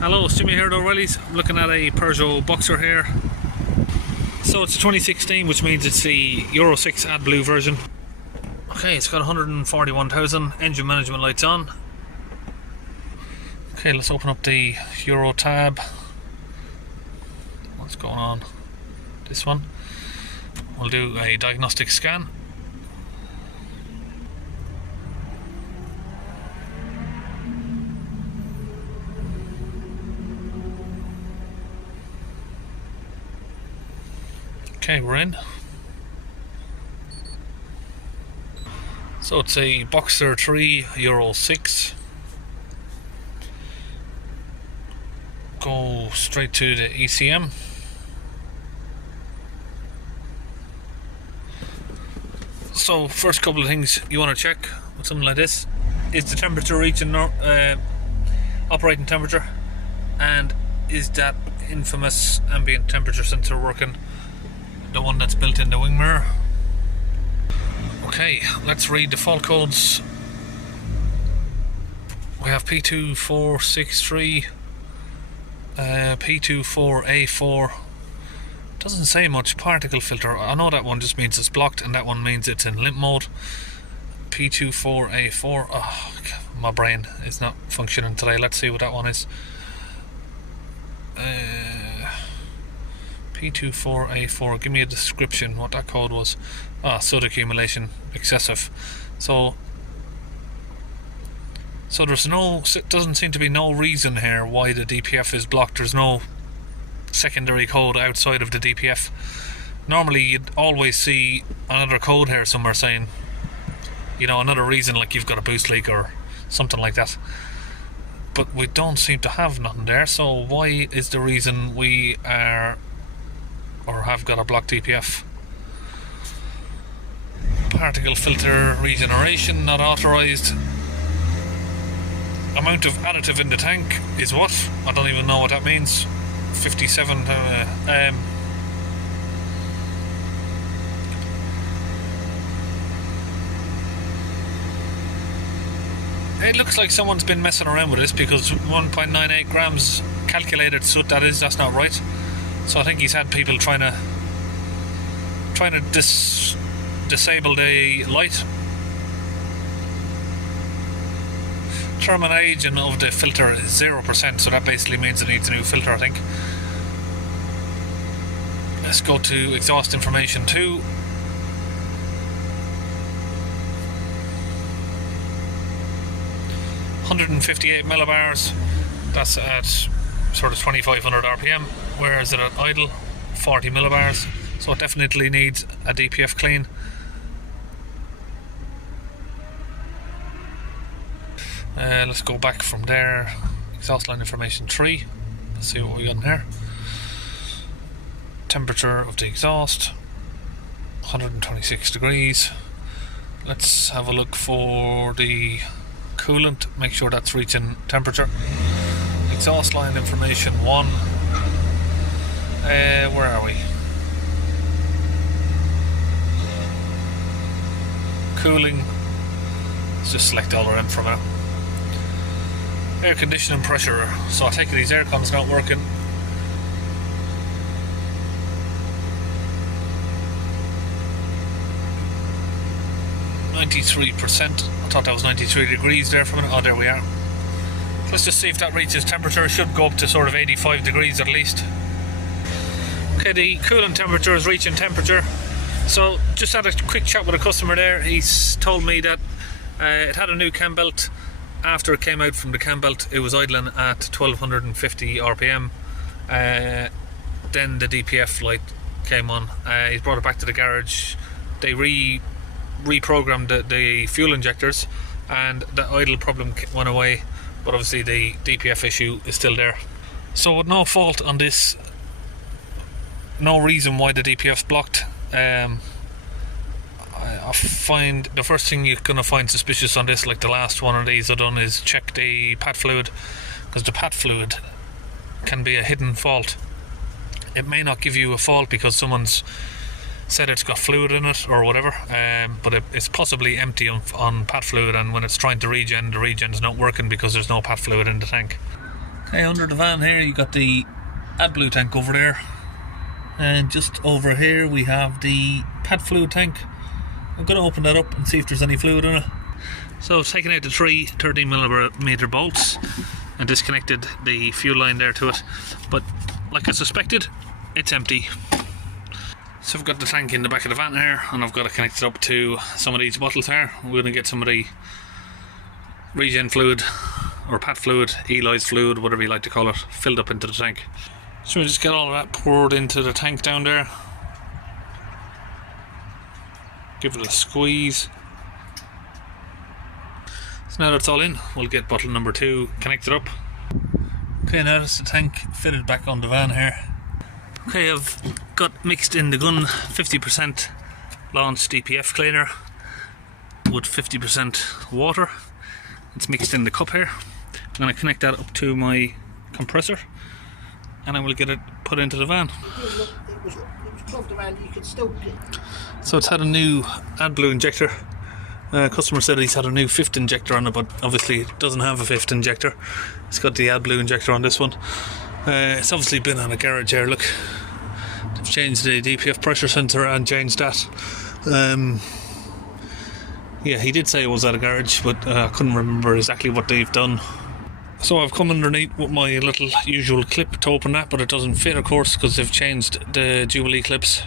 Hello, it's Jimmy here at O'Reilly's. I'm looking at a Peugeot Boxer here. So it's a 2016, which means it's the Euro 6 AdBlue version. Okay, it's got 141,000, engine management lights on. Okay, let's open up the Euro tab. What's going on? This one. We'll do a diagnostic scan. Okay, we're in. So it's a Boxer 3 Euro 6. Go straight to the ECM. So first couple of things you want to check with something like this is the temperature reaching operating temperature, and is that infamous ambient temperature sensor working, the one that's built in the wing mirror. Okay, let's read the fault codes. We have P2463, P24A4. Doesn't say much. Particle filter. I know that one just means it's blocked, and that one means it's in limp mode. P24A4. Oh, my brain is not functioning today. Let's see what that one is. P24A4, give me a description what that code was. Soot accumulation excessive. So there's doesn't seem to be no reason here why the DPF is blocked. There's no secondary code outside of the DPF. Normally you'd always see another code here somewhere saying, you know, another reason, like you've got a boost leak or something like that. But we don't seem to have nothing there. So why is the reason we are or have got a blocked DPF? Particle filter regeneration not authorized. Amount of additive in the tank is what? I don't even know what that means. 57. It looks like someone's been messing around with this, because 1.98 grams calculated soot, that's not right. So I think he's had people trying to disable the light. Terminal aging of the filter is 0%, so that basically means it needs a new filter, I think. Let's go to exhaust information 2. 158 millibars. That's at sort of 2500 RPM. Where is it at idle? 40 millibars. So it definitely needs a DPF clean. Let's go back from there. Exhaust line information 3. Let's see what we got in here. Temperature of the exhaust 126 degrees. Let's have a look for the coolant, make sure that's reaching temperature. Exhaust line information 1. Where are we? Cooling. Let's just select all of them for now. Air conditioning pressure. So I take it these aircon's not working. %. I thought that was 93 degrees there for a minute. Oh, there we are. Let's just see if that reaches temperature. It should go up to sort of 85 degrees at least. Okay, the coolant temperature is reaching temperature. So just had a quick chat with a customer there. He's told me that it had a new cam belt. After it came out from the cam belt, it was idling at 1250 RPM. Then the DPF light came on. He's brought it back to the garage. They reprogrammed the fuel injectors, and the idle problem went away, but obviously the DPF issue is still there. So with no fault on this, no reason why the DPF's blocked, I find the first thing you're going to find suspicious on this, like the last one of these I've done, is check the pat fluid, because the pat fluid can be a hidden fault. It may not give you a fault because someone's said it's got fluid in it or whatever, but it's possibly empty on pat fluid, and when it's trying to regen, the regen's not working because there's no pat fluid in the tank. Okay, under the van here you got the AdBlue tank over there, and just over here we have the pat fluid tank. I'm going to open that up and see if there's any fluid in it. So I've taken out the three 13mm bolts and disconnected the fuel line there to it, but like I suspected, it's empty. So I've got the tank in the back of the van here, and I've got it connected up to some of these bottles here. We're going to get some of the regen fluid, or pat fluid, Eli's fluid, whatever you like to call it, filled up into the tank. So we just get all of that poured into the tank down there. Give it a squeeze. So now that it's all in, we'll get bottle number 2 connected up. Okay, now that's the tank fitted back on the van here. Okay, I've got mixed in the gun 50% launch DPF cleaner with 50% water. It's mixed in the cup here. I'm going to connect that up to my compressor, and I will get it put into the van. It was clogged around, you could still get... So it's had a new AdBlue injector. Customer said he's had a new 5th injector on it, but obviously it doesn't have a 5th injector. It's got the AdBlue injector on this one. It's obviously been on a garage here, look. They've changed the DPF pressure sensor and changed that. Yeah, he did say it was at a garage, but I couldn't remember exactly what they've done. So I've come underneath with my little usual clip to open that, but it doesn't fit, of course, because they've changed the Jubilee clips.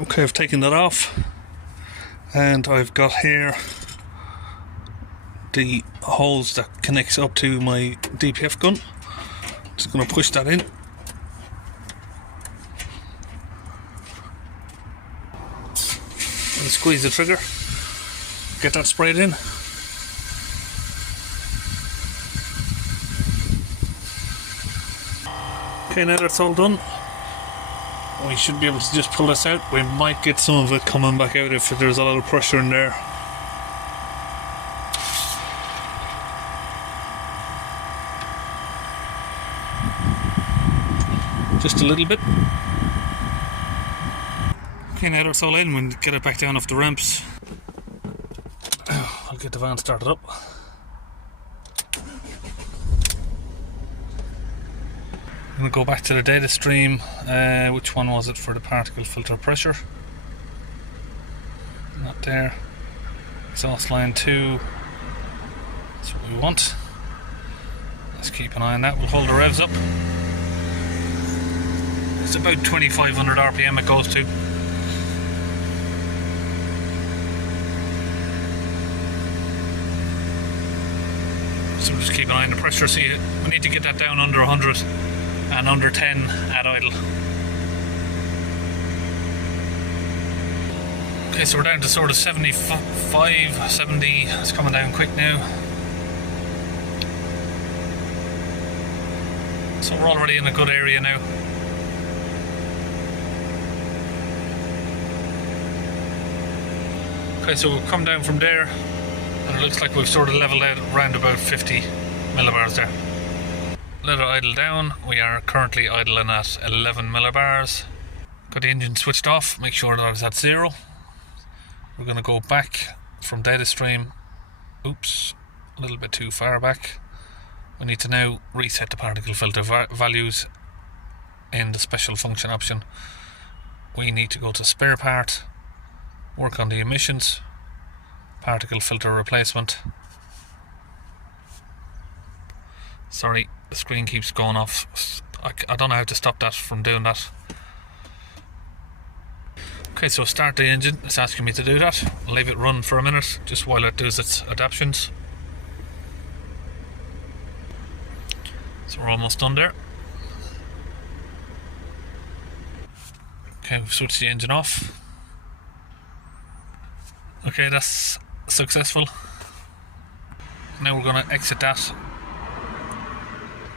Okay, I've taken that off, and I've got here the holes that connects up to my DPF gun. Just going to push that in. And squeeze the trigger. Get that sprayed in. Okay, now that's all done, we should be able to just pull this out. We might get some of it coming back out if there's a lot of pressure in there. Just a little bit. Okay, now that's all in, we'll get it back down off the ramps. I'll get the van started up. I'm going to go back to the data stream. Which one was it for the particle filter pressure? Not there. Exhaust line 2. That's what we want. Let's keep an eye on that. We'll hold the revs up. It's about 2500 RPM it goes to. So just keep an eye on the pressure. See, we need to get that down under 100 and under 10 at idle. Okay, so we're down to sort of 75, 70. It's coming down quick now. So we're already in a good area now. Okay, so we've come down from there, and it looks like we've sort of leveled out around about 50 millibars there. Let it idle down. We are currently idling at 11 millibars. Got the engine switched off, make sure that it's at 0. We're going to go back from data stream. Oops, a little bit too far back. We need to now reset the particle filter values in the special function option. We need to go to spare part, work on the emissions, particle filter replacement. Sorry, the screen keeps going off. I don't know how to stop that from doing that. Okay, so start the engine. It's asking me to do that. I'll leave it run for a minute just while it does its adaptions. So we're almost done there. Okay, we've switched the engine off. Okay, that's successful. Now we're going to exit that.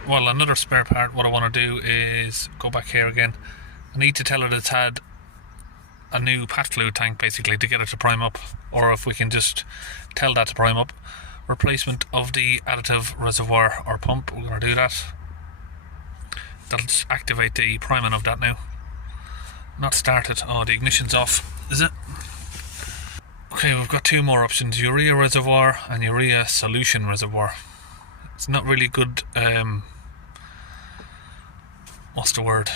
Well, another spare part, what I want to do is go back here again. I need to tell it it's had a new pat fluid tank basically to get it to prime up, or if we can just tell that to prime up. Replacement of the additive reservoir or pump, we're going to do that. That'll just activate the priming of that now. Not started. Oh, the ignition's off, is it? Okay, we've got two more options, urea reservoir and urea solution reservoir. It's not really good, what's the word?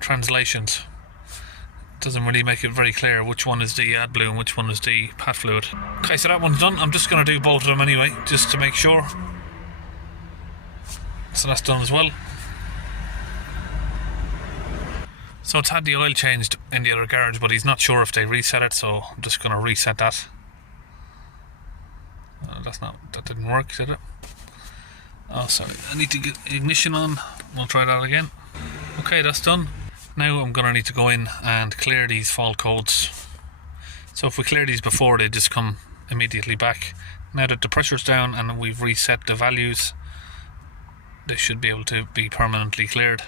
Translations. Doesn't really make it very clear which one is the AdBlue and which one is the pat fluid. Okay, so that one's done. I'm just going to do both of them anyway, just to make sure. So that's done as well. So it's had the oil changed in the other garage, but he's not sure if they reset it, so I'm just going to reset that. That didn't work, did it? Oh, sorry, I need to get ignition on. We'll try that again. Okay, that's done. Now I'm going to need to go in and clear these fault codes. So if we clear these before, they just come immediately back. Now that the pressure's down and we've reset the values, they should be able to be permanently cleared.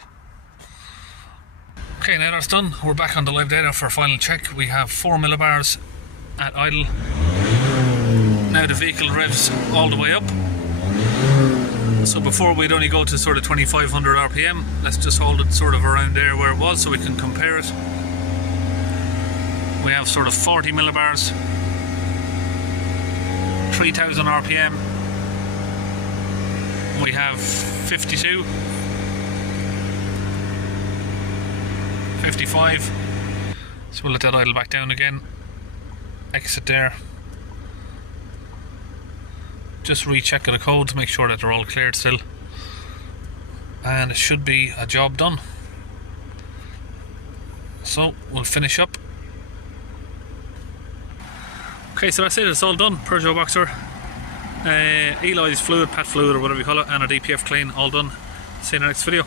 Okay, now that's done, we're back on the live data for a final check. We have 4 millibars at idle. Now the vehicle revs all the way up. So before we'd only go to sort of 2500 RPM. Let's just hold it sort of around there where it was so we can compare it. We have sort of 40 millibars, 3000 RPM. We have 52, 55. So we'll let that idle back down again. Exit there. Just recheck the codes, make sure that they're all cleared still. And it should be a job done. So we'll finish up. Okay, so that's it, it's all done. Peugeot Boxer, Eli's fluid, pat fluid or whatever you call it, and a DPF clean, all done. See you in the next video.